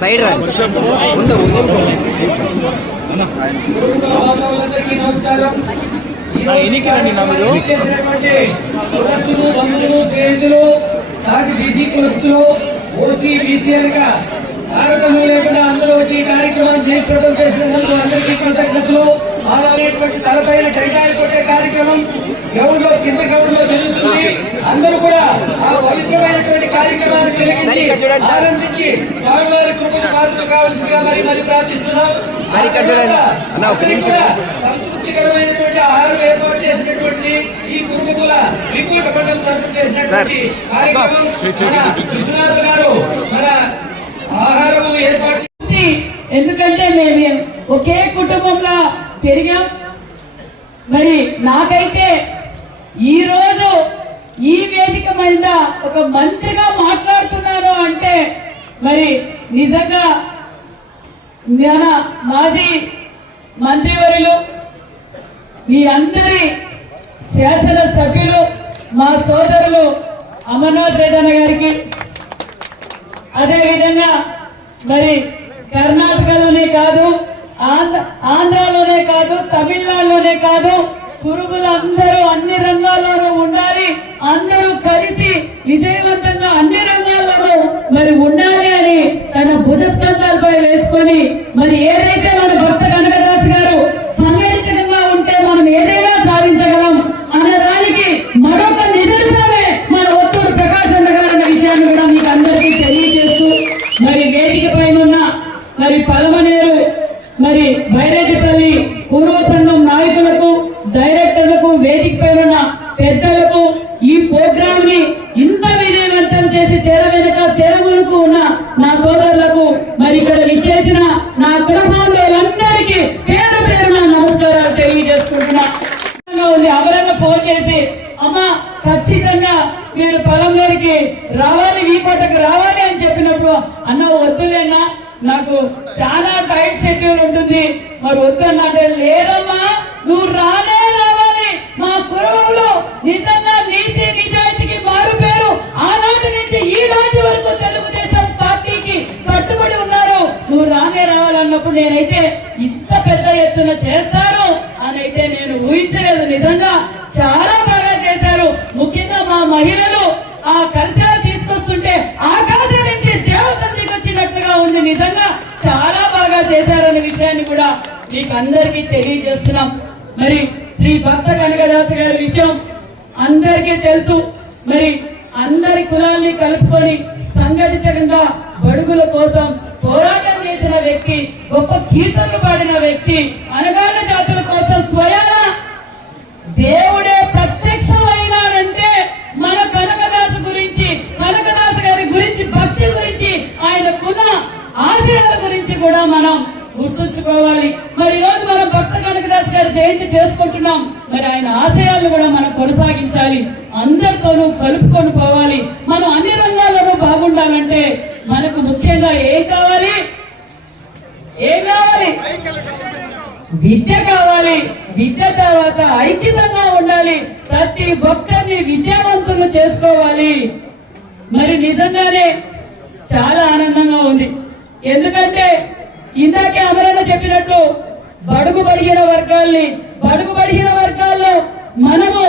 Side ఎన్నికి రండి నా మీరు బంధువులు, స్నేహితులు, సాటి బీసీ కులస్తులు, ఓసీ బీసీలుగా తారతమ్యం లేకుండా అందరూ వచ్చి ఈ కార్యక్రమాన్ని జయప్రదం చేసినందుకు అందరికీ కృతజ్ఞతలు అలాగేటువంటి తలపైన కొట్టే కార్యక్రమం గ్రౌండ్లో కింద గ్రౌండ్లో జరుగుతుంది అందరూ కూడా ఆ పవిత్రమైనటువంటి కార్యక్రమాన్ని సరే, ఇక్కడ కలిగించి చూడండి సార్. ఆనందించి స్వామివారి కృపకు పాత్రలు కావాల్సిందిగా మరి మరి ప్రార్థిస్తున్నాం సార్, ఇక్కడ చూడండి. అన్న, ఒక్క నిమిషం. సంతృప్తికరమైనటువంటి ఆహారం ఏర్పాటు చేసినటువంటి ఈ కుటుంబకుల వికూట మండలం తరఫు చేసినటువంటి కార్యక్రమం మన విశ్వనాథ్ గారు మన ఆహారం ఏర్పాటు ఉంది. ఎందుకంటే మేము ఒకే కుటుంబంలో పెరిగాం మరి నాకైతే ఈ రోజు ఈ వేదిక మీద ఒక మంత్రిగా మాట్లాడుతున్నారు అంటే మరి నిజంగా మన మాజీ మంత్రివర్యులు మీ అందరి శాసన సభ్యులు మా సోదరులు అమర్నాథ్ రెడ్డి అన్న గారికి అదేవిధంగా మరి కర్ణాటకలోనే కాదు ఆంధ్ర ఆంధ్రాలోనే కాదు తమిళనాడులోనే కాదు పురుగులందరూ అన్ని రంగాల్లోనూ ఉండాలి. అందరూ కలిసి విజయవంతంగా అన్ని రంగాల్లోనూ మరి ఉండాలి అని తన భుజస్కంధాలపై వేసుకొని మరి ఏదైతే మన భక్త కనకదాస్ గారు సంఘటితంగా ఉంటే మనం ఏదైనా సాధించగలం అన్నదానికి మరొక నిదర్శనమే మన ఒత్తూరు ప్రకాశం గారు అన్న విషయాన్ని కూడా మీకు అందరికీ తెలియజేస్తూ మరి వేదిక పైన మరి పలమనేరు మరి భైరెడ్డిపల్లి రావాలన్నప్పుడు నేనైతే ఇంత పెద్ద ఎత్తున చేస్తాను అని అయితే నేను ఊహించలేదు. నిజంగా చాలా బాగా చేశారు. ముఖ్యంగా మా మహిళలు ఆ కలశాలు తీసుకొస్తుంటే ఆకాశం నుంచి దేవతలు దిగొచ్చినట్లుగా ఉంది. నిజంగా చాలా బాగా చేశారనే విషయాన్ని కూడా మీకు అందరికీ తెలియజేస్తున్నాం. మరి శ్రీ భక్త కనకదాస గారి విషయం అందరికీ తెలుసు. మరి అందరి కులాల్ని కలుపుకొని సంఘటితంగా బడుగుల కోసం పోరాటం చేసిన వ్యక్తి గొప్ప కీర్తనలు పాడిన వ్యక్తి అనగాన జాతుల కోసం స్వయాన దేవుడే ప్రత్యక్షమైనాడంటే మన కనకదాసు గురించి కనకదాసు గారి గురించి భక్తి గురించి ఆయనకున్న ఆశయాల గురించి కూడా మనం గుర్తుంచుకోవాలి. మరి ఈరోజు రోజు మనం భక్త కనకదాస్ గారి జయంతి చేసుకుంటున్నాం. మరి ఆయన ఆశయాలను కూడా మనం కొనసాగించాలి. అందరితోనూ కలుపుకొని పోవాలి. మనం అన్ని రంగాల్లోనూ బాగుండాలంటే మనకు ముఖ్యంగా ఏం కావాలి? ఏం కావాలి? విద్య కావాలి. విద్య తర్వాత ఐక్యతంగా ఉండాలి. ప్రతి ఒక్కరిని విద్యావంతులు చేసుకోవాలి. మరి నిజంగానే చాలా ఆనందంగా ఉంది. ఎందుకంటే ఇందాకే అమరన్న చెప్పినట్లు బడుగు బడిగిన వర్గాల్ని బడుగు బడిగిన వర్గాల్లో మనము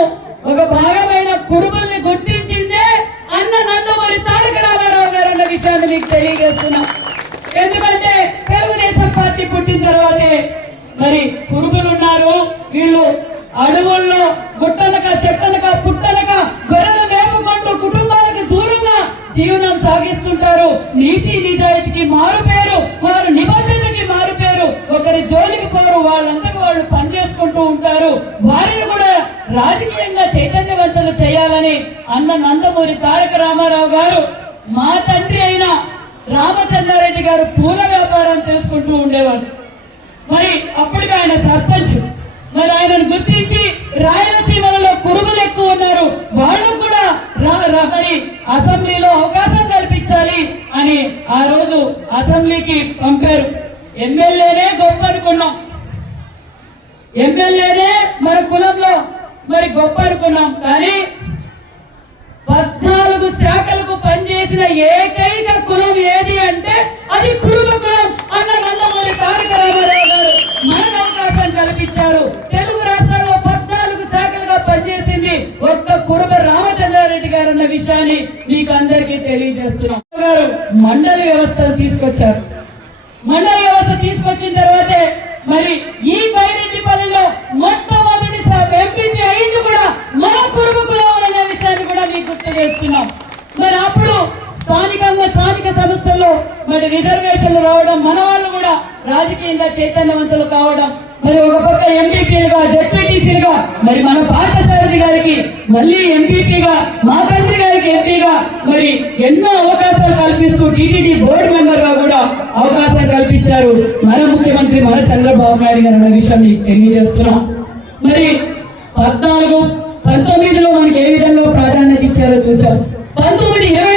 రా- అసెంబ్లీలో అవకాశం కల్పించాలి అని ఆ రోజు అసెంబ్లీకి పంపారు. ఎమ్మెల్యేనే గొప్ప అనుకున్నాం. ఎమ్మెల్యేనే మన కులంలో మరి గొప్ప అనుకున్నాం. కానీ పద్నాలుగు శాఖలకు పనిచేసిన ఏకైక కులం ఏది అంటే అది కురుమ కులం అన్న నందమూరి తారక రామారావు గారు మన అవకాశం కల్పించారు. తెలుగు ఒక్క కురుమ రామచంద్రారెడ్డి గారు అన్న విషయాన్ని మీకు అందరికీ తెలియజేస్తున్నాం. గారు మండలి వ్యవస్థను తీసుకొచ్చారు. మండలి వ్యవస్థ తీసుకొచ్చిన తర్వాతే మరి ఈ బైరెడ్డిపల్లిలో మొట్టమొదటి ఎంపీపీ అయింది కూడా మన కురుగు కులం అనే విషయాన్ని కూడా మీకు గుర్తు చేస్తున్నాం. మరి అప్పుడు స్థానికంగా స్థానిక సంస్థల్లో మరి రిజర్వేషన్లు రావడం మన వాళ్ళు కూడా రాజకీయంగా చైతన్యవంతులు కావడం మరి ఒక పక్క ఎంపీపీలుగా జెడ్పీటీసీలుగా మరి మన పార్థసారథి గారికి మళ్ళీ ఎంపీపీగా మా తండ్రి గారికి ఎంపీగా మరి ఎన్నో అవకాశాలు కల్పిస్తూ టీటీడీ బోర్డు మెంబర్గా కూడా అవకాశాలు కల్పించారు. మన ముఖ్యమంత్రి మన చంద్రబాబు నాయుడు గారు అనే విషయం మీకు తెలియజేస్తున్నాం. మరి పద్నాలుగు పంతొమ్మిదిలో మనకి ఏ విధంగా ప్రాధాన్యత ఇచ్చారో చూసాం పంతొమ్మిది ఇరవై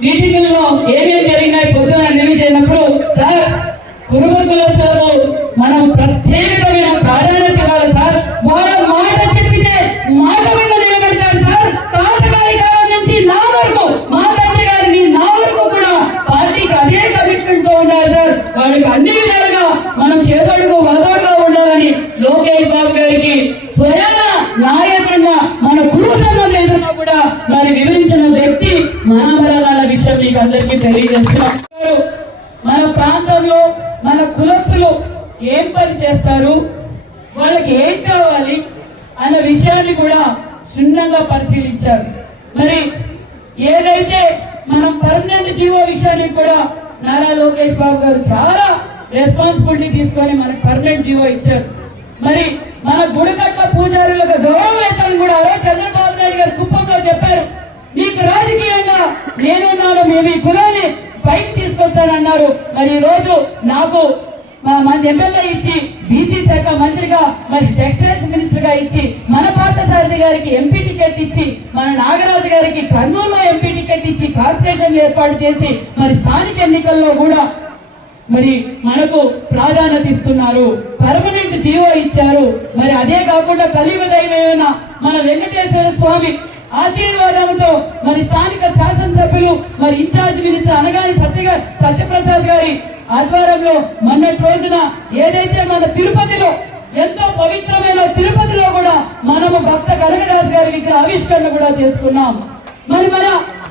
మీటింగుల్లో ఏమేమి జరిగినాయి పొద్దున రిలీజ్ అయినప్పుడు సార్ కుటుంబ తెలియజేస్తున్నాం. మన ప్రాంతంలో మన కులస్తులు ఏం పని చేస్తారు? వాళ్ళకి ఏం కావాలి అన్న విషయాన్ని కూడా క్షుణ్ణంగా పరిశీలించారు. మరి ఏదైతే మనం పర్మనెంట్ జీవో విషయాన్ని కూడా నారా లోకేష్ బాబు గారు చాలా రెస్పాన్సిబిలిటీ తీసుకొని మనకు పర్మనెంట్ జీవో ఇచ్చారు. మరి మన గుడికట్ల పూజారులకు గౌరవ వేతనం కూడా చంద్రబాబు నాయుడు గారు కుప్పంలో చెప్పారు. మీకు రాజకీయంగా నేనున్నాను మేము ఈ కులాన్ని పైకి తీసుకొస్తానన్నారు. మరి రోజు నాకు మన మంది ఎమ్మెల్యే ఇచ్చి బీసీ శాఖ మంత్రిగా మరి టెక్స్టైల్స్ మినిస్టర్గా ఇచ్చి మన పార్థసారథి గారికి ఎంపీ టికెట్ ఇచ్చి మన నాగరాజు గారికి కర్నూలులో ఎంపీ టికెట్ ఇచ్చి కార్పొరేషన్ ఏర్పాటు చేసి మరి స్థానిక ఎన్నికల్లో కూడా మరి మనకు ప్రాధాన్యత ఇస్తున్నారు. పర్మనెంట్ జీవో ఇచ్చారు. మరి అదే కాకుండా కలియుగ దైవమైన మన వెంకటేశ్వర స్వామి ఆశీర్వాదంతో మరి స్థానిక శాసనసభ్యులు మరి in charge minister Anagani Satya Satyaprasad గారి ఆధ్వర్యంలో మొన్నటి రోజున ఏదైతే మన తిరుపతిలో ఎంతో పవిత్రమైన తిరుపతిలో కూడా మనము భక్త కనకదాస్ గారి విగ్రహ ఆవిష్కరణ కూడా చేసుకున్నాం మరి మన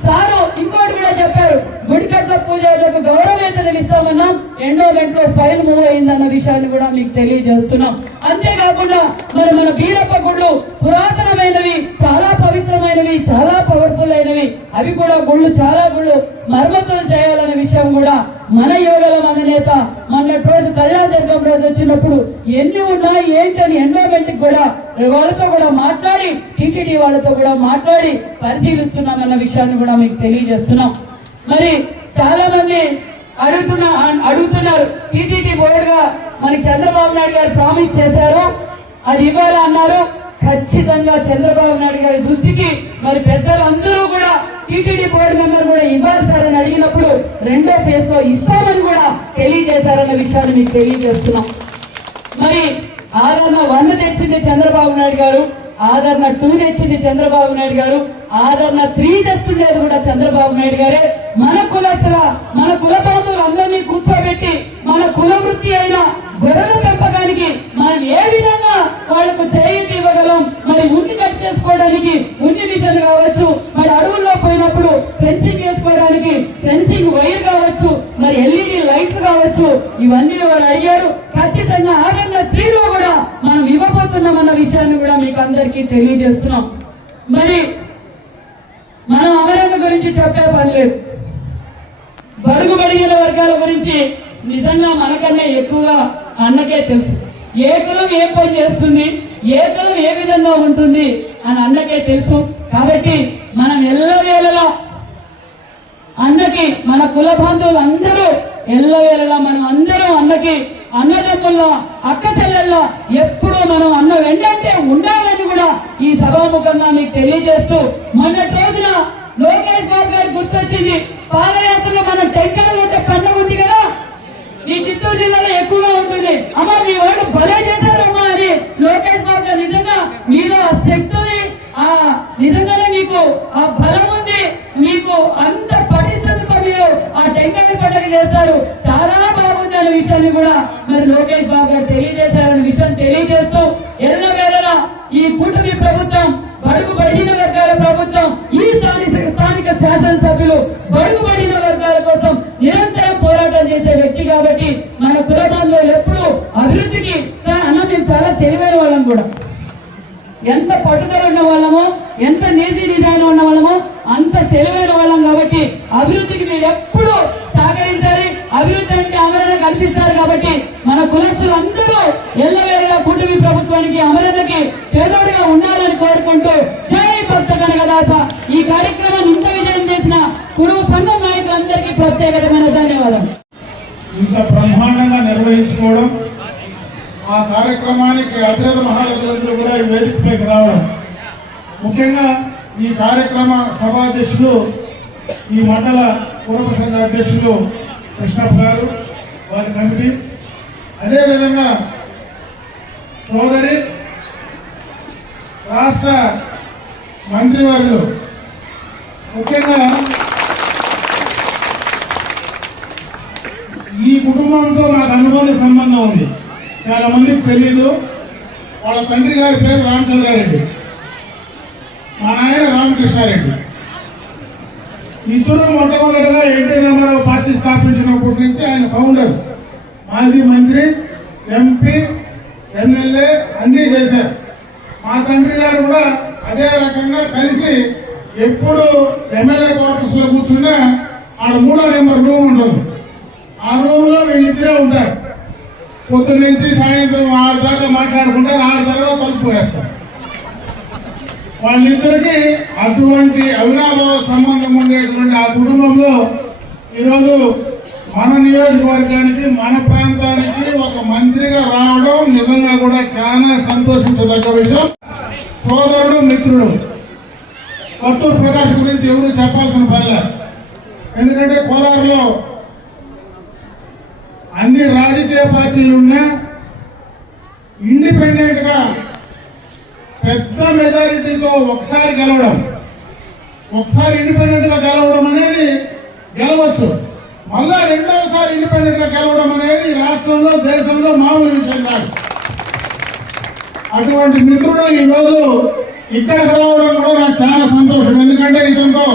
సారు ఇంకోటి కూడా చెప్పారు. గుడికట్ల పూజలకు గౌరవేతనం ఇస్తామన్నాం. ఎండోమెంట్లో ఫైల్ మూవ్ అయిందన్న విషయాన్ని కూడా మీకు తెలియజేస్తున్నాం. అంతేకాకుండా మరి మన బీరప్ప గుళ్ళు పురాతనమైనవి చాలా పవిత్రమైనవి చాలా పవర్ఫుల్ అయినవి. అవి కూడా గుళ్ళు చాలా గుళ్ళు మరమ్మతులు చేయాలనే విషయం కూడా మన యోగల మన నేత మొన్నటి రోజు కళ్యాణ దుర్గం రోజు వచ్చినప్పుడు ఎన్ని ఉన్నాయి ఏంటని ఎండోమెంట్ కూడా వాళ్ళతో కూడా మాట్లాడి టీటీడీ వాళ్ళతో కూడా మాట్లాడి పరిశీలిస్తున్నామన్న విషయాన్ని కూడా మీకు తెలియజేస్తున్నాం. మరి చాలా మంది అడుగుతున్నా అడుగుతున్నారు టీటీడీ బోర్డు గా మనకి చంద్రబాబు నాయుడు గారు ప్రామిస్ చేశారు అది ఇవ్వాలన్నారు ఖచ్చితంగా చంద్రబాబు నాయుడు గారి దృష్టికి మరి పెద్దలందరూ కూడా టీటీడీ బోర్డు మెంబర్ కూడా ఇవ్వాలి సార్ అని అడిగినప్పుడు రెండో ఫేజ్లో ఇస్తామని కూడా తెలియజేశారన్న విషయాన్ని మీకు తెలియజేస్తున్నాం. మరి ఆదరణ వన్ తెచ్చింది చంద్రబాబు నాయుడు గారు ఆదరణ టూ తెచ్చింది చంద్రబాబు నాయుడు గారు ఆదరణ త్రీ తెస్తుండేది కూడా చంద్రబాబు నాయుడు గారే. మన కులస్తుల మన కుల బాంధవులు అందరినీ కూర్చోబెట్టి మన కుల వృత్తి అయిన గొర్రెల పెంపకానికి మనం ఏ విధంగా వాళ్ళకు చేయూతి ఇవ్వగలం మరి ఉన్ని కట్ చేసుకోవడానికి వాళ్ళు అడిగారు ఖచ్చితంగా ఆరన్న త్రీలో కూడా మనం ఇవ్వబోతున్నాం అన్న విషయాన్ని కూడా మీకు అందరికీ తెలియజేస్తున్నాం. మరి మనం అమరన్న గురించి చెప్పే పని లేదు. బడుగు బడిగిన వర్గాల గురించి నిజంగా మనకన్నా ఎక్కువగా అన్నకే తెలుసు. ఏ కులం ఏ పని చేస్తుంది ఏ కులం ఏ విధంగా ఉంటుంది అని అన్నకే తెలుసు. కాబట్టి మనం ఎల్లవేళలా అన్నకి మన కుల బంధువులు అందరూ ఎల్లవేళలా మనం అందరూ వాళ్ళకి అన్నదమ్ముల్లో అక్క చెల్లెల్లో ఎప్పుడు మనం అన్న వెంటంటే ఉండాలని కూడా ఈ సభాముఖంగా మీకు తెలియజేస్తూ మొన్నటి రోజున లోకేష్ బాబు గారు గుర్తొచ్చింది పాదయాత్రలో మన టెంకాయలు ఉంటే పండుగ ఉంది కదా? ఈ చిత్తూరు జిల్లాలో ఎక్కువగా ఉంటుంది. అమ్మ మీ వాడు భలే చేశారమ్మా అని లోకేష్ బాబు గారు నిజంగా మీలో ఆ శక్తుని ఆ నిజంగానే మీకు ఆ బలం ఉంది. మీకు అంత టెంకాయ చేస్తారు చాలా బాగుంది విషయాన్ని కూడా మరి లోకేష్ బాబు గారు తెలియజేశారనే విషయం తెలియజేస్తూ ఎల్ల వేల ఈ కూటమి ప్రభుత్వం బడుగు బడిన వర్గాల ప్రభుత్వం ఈ స్థానిక స్థానిక శాసనసభ్యులు బడుగు బడిన వర్గాల కోసం నిరంతరం పోరాటం చేసే వ్యక్తి కాబట్టి మన కుల బంధువులు ఎప్పుడు అభివృద్ధికి అన్న మేము చాలా తెలివైన వాళ్ళం కూడా. ఎంత పట్టుదల ఉన్న వాళ్ళమో ఎంత నీతి నిదానం ఉన్న వాళ్ళమో అంత తెలివైన వాళ్ళం కాబట్టి అభివృద్ధికి మీరు ఎప్పుడూ సహకరించాలి అభివృద్ధి అమరణ కల్పిస్తారు కాబట్టి మన కులస్తులు అందరూ ఎల్లవేళలా కూటమి ప్రభుత్వానికి అమరణకి చేదోడుగా ఉండాలని కోరుకుంటూ జై భక్త కనకదాస. ఈ కార్యక్రమాన్ని ఇంత విజయం చేసిన కురువు సంఘం నాయకులందరికీ ప్రత్యేకమైన ధన్యవాదాలు. ఇంత బ్రహ్మాండంగా నిర్వహించుకోవడం ఆ కార్యక్రమానికి అతిరథ మహారథులందరూ కూడా ఈ వేదికపైకి రావడం. ముఖ్యంగా ఈ కార్యక్రమ సభాధ్యక్షులు ఈ మండల పూర్వ సంఘ అధ్యక్షులు కృష్ణప్ప గారు వారి కమిటీ. అదేవిధంగా సోదరి రాష్ట్ర మంత్రివర్యులు. ముఖ్యంగా ఈ కుటుంబంతో నాకు అనుభవం సంబంధం ఉంది. చాలా మందికి తెలియదు వాళ్ళ తండ్రి గారి పేరు రామచంద్రారెడ్డి. మా నాయన రామకృష్ణారెడ్డి. ఇద్దరు మొట్టమొదటిగా ఎన్టీ రామారావు పార్టీ స్థాపించినప్పటి నుంచి ఆయన ఫౌండర్ మాజీ మంత్రి ఎంపీ ఎమ్మెల్యే అన్నీ చేశారు. మా తండ్రి గారు కూడా అదే రకంగా కలిసి ఎప్పుడు ఎమ్మెల్యే క్వార్టర్స్లో కూర్చున్నా ఆడ మూడో నెంబర్ రూమ్ ఉంటుంది. ఆ రూమ్లో వీళ్ళిద్దరే ఉంటారు. పొద్దున్న నుంచి సాయంత్రం ఆరు దాకా మాట్లాడుకుంటారు ఆరు తర్వాత తలుపు వేస్తారు వాళ్ళిద్దరికి అటువంటి అవినాభావ సంబంధం ఉండేటువంటి ఆ కుటుంబంలో ఈరోజు మన నియోజకవర్గానికి మన ప్రాంతానికి ఒక మంత్రిగా రావడం నిజంగా కూడా చాలా సంతోషించదగ్గ విషయం. సోదరుడు మిత్రుడు. కొత్తూరు ప్రకాష్ గురించి ఎవరు చెప్పాల్సిన పనిలే ఎందుకంటే కోలారులో అన్ని రాజకీయ పార్టీలు ఉన్నా ఇండిపెండెంట్గా పెద్ద మెజారిటీతో ఒకసారి గెలవడం ఒకసారి ఇండిపెండెంట్గా గెలవడం అనేది గెలవచ్చు. మళ్ళా రెండవసారి ఇండిపెండెంట్గా గెలవడం అనేది రాష్ట్రంలో దేశంలో మామూలు విషయం కాదు. అటువంటి మిత్రుడు ఈ రోజు ఇక్కడికి కూడా నాకు చాలా సంతోషం. ఎందుకంటే ఇతనితో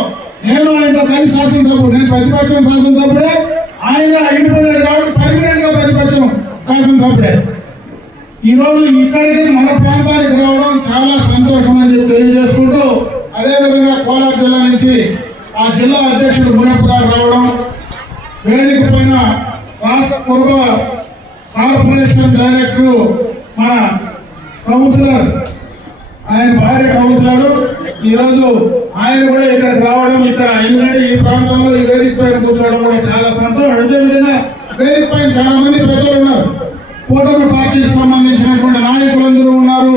నేను ఆయనతో కలిసి శాసనసభ్యుడు నేను ప్రతిపక్షం శాసనసభ్యుడే ఆయన ఇండిపెండెంట్ కాబట్టి పర్మనెంట్గా ప్రతిపక్షం శాసనసభ్యుడే ఈ రోజు ఇక్కడికి మన ప్రాంతానికి రావడం చాలా సంతోషం అని చెప్పి తెలియజేసుకుంటూ అదేవిధంగా కోలార్ జిల్లా నుంచి ఆ జిల్లా అధ్యక్షుడు మునప్ప గారు రావడం వేదిక పైన రాష్ట్ర పూర్వ కార్పొరేషన్ డైరెక్టర్ మన కౌన్సిలర్ ఆయన భార్య కౌన్సిలర్. ఈ రోజు ఆయన కూడా ఇక్కడికి రావడం ఇక్కడ ఎందుకంటే ఈ ప్రాంతంలో ఈ వేదిక పైన కూర్చోవడం కూడా చాలా సంతోషం. అదే విధంగా వేదిక పైన చాలా మంది పెద్దలు ఉన్నారు. కూటమి పార్టీకి సంబంధించినటువంటి నాయకులందరూ ఉన్నారు.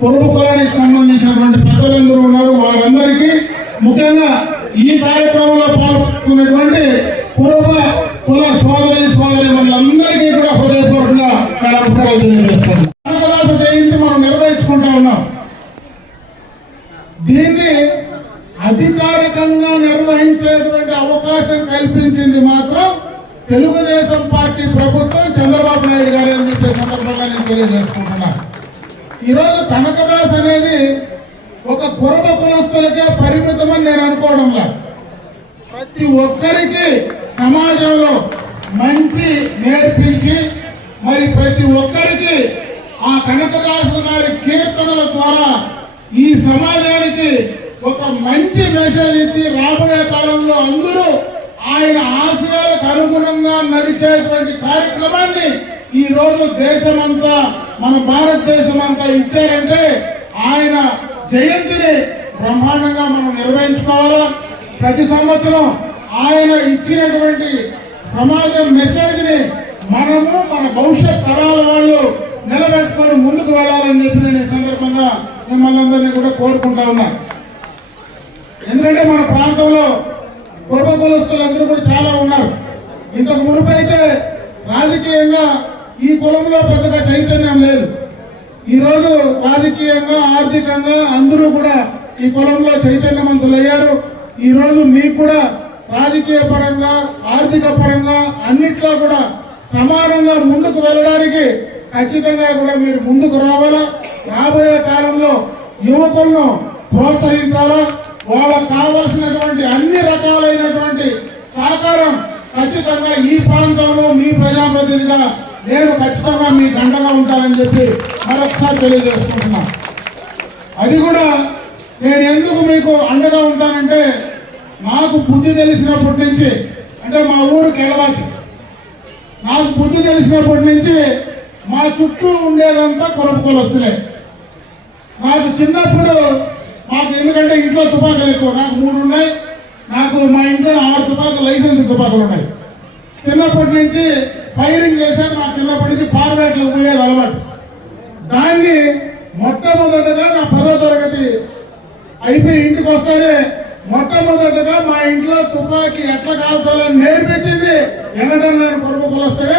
పొరుగు కులానికి సంబంధించినటువంటి పెద్దలందరూ ఉన్నారు. వారందరికీ ముఖ్యంగా ఈ కార్యక్రమంలో పాల్గొన్నటువంటి పూర్వ కుల సోదరి సోదరి మనందరికీ కూడా హృదయపూర్వకంగా నా నమస్కారాలు తెలియజేస్తాను. కనకదాస జయంతి మనం నిర్వహించుకుంటా ఉన్నాం. దీన్ని అధికారికంగా నిర్వహించేటువంటి అవకాశం కల్పించింది మాత్రం తెలుగుదేశం పార్టీ ప్రభుత్వం చంద్రబాబు నాయుడు గారు అని చెప్పే సందర్భంగా నేను తెలియజేసుకుంటున్నాను ఈరోజు కనకదాస్ అనేది ఒక కురబ కులస్తులకే పరిమితమని నేను అనుకోవడం ప్రతి ఒక్కరికి సమాజంలో మంచి నేర్పించి మరి ప్రతి ఒక్కరికి ఆ కనకదాసు గారి కీర్తనల ద్వారా ఈ సమాజానికి ఒక మంచి మెసేజ్ ఇచ్చి రాబోయే కాలంలో అందరూ ఆయన ఆశయాలకు అనుగుణంగా నడిచేటువంటి కార్యక్రమాన్ని ఈ రోజు దేశమంతా మన భారతదేశం అంతా ఇచ్చారంటే ఆయన జయంతిని బ్రహ్మాండంగా మనం నిర్వహించుకోవాలా? ప్రతి సంవత్సరం ఆయన ఇచ్చినటువంటి సమాజం మెసేజ్ని మనము మన భవిష్యత్ తరాల వాళ్ళు నిలబెట్టుకొని ముందుకు వెళ్ళాలని చెప్పి నేను ఈ సందర్భంగా మిమ్మల్ని అందరినీ కూడా కోరుకుంటా ఉన్నా. ఎందుకంటే మన ప్రాంతంలో పూర్వ కులస్తులందరూ కూడా చాలా ఉన్నారు. ఇంతకు మునుపు అయితే రాజకీయంగా ఈ కులంలో పెద్దగా చైతన్యం లేదు. ఈ రోజు రాజకీయంగా ఆర్థికంగా అందరూ కూడా ఈ కులంలో చైతన్యవంతులయ్యారు. ఈ రోజు మీకు కూడా రాజకీయ పరంగా ఆర్థిక పరంగా అన్నిట్లో కూడా సమానంగా ముందుకు వెళ్ళడానికి ఖచ్చితంగా కూడా మీరు ముందుకు రావాలా? రాబోయే కాలంలో యువకులను ప్రోత్సహించాలా? వాళ్ళకు కావాల్సినటువంటి అన్ని రకాలైనటువంటి సహకారం ఖచ్చితంగా ఈ ప్రాంతంలో మీ ప్రజాప్రతినిధిగా నేను ఖచ్చితంగా మీ దండగా ఉంటానని చెప్పి మరొకసారి తెలియజేసుకుంటున్నా. అది కూడా నేను ఎందుకు మీకు అండగా ఉంటానంటే నాకు బుద్ధి తెలిసినప్పటి నుంచి అంటే మా ఊరు కెలవాతి నాకు బుద్ధి తెలిసినప్పటి నుంచి మా చుట్టూ ఉండేదంతా కొరపు వస్తులే నాకు చిన్నప్పుడు మాకు ఎందుకంటే ఇంట్లో తుపాకులు ఎక్కువ. నాకు మూడు ఉన్నాయి. నాకు మా ఇంట్లో ఆరు తుపాకులు లైసెన్స్ తుపాకులు ఉన్నాయి. చిన్నప్పటి నుంచి ఫైరింగ్ చేశాను. నాకు చిన్నప్పటి నుంచి పార్వేట్లు పోయేది అలవాటు. దాన్ని మొట్టమొదటగా నా పదో తరగతి అయిపోయి ఇంటికి వస్తేనే మొట్టమొదటగా మా ఇంట్లో తుపాకీ ఎట్లా కాల్చాలని నేర్పించింది ఎన్నడన్నా కొరకు కొలొస్తే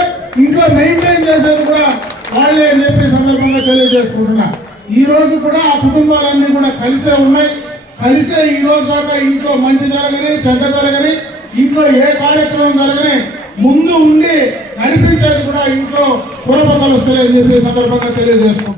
ఇంట్లో మెయింటైన్ చేసేది కూడా వాళ్ళే అని చెప్పి సందర్భంగా తెలియజేసుకుంటున్నా. ఈ రోజు కూడా ఆ కుటుంబాలన్నీ కూడా కలిసే ఉన్నాయి. కలిసే ఈ రోజు దాకా ఇంట్లో మంచి జరగని చెడ్డ జరగని ఇంట్లో ఏ కార్యక్రమం జరగని ముందు ఉండి నడిపించేది కూడా ఇంట్లో పూర్వ కలుస్తాయని చెప్పి సందర్భంగా తెలియజేసుకుంటున్నాను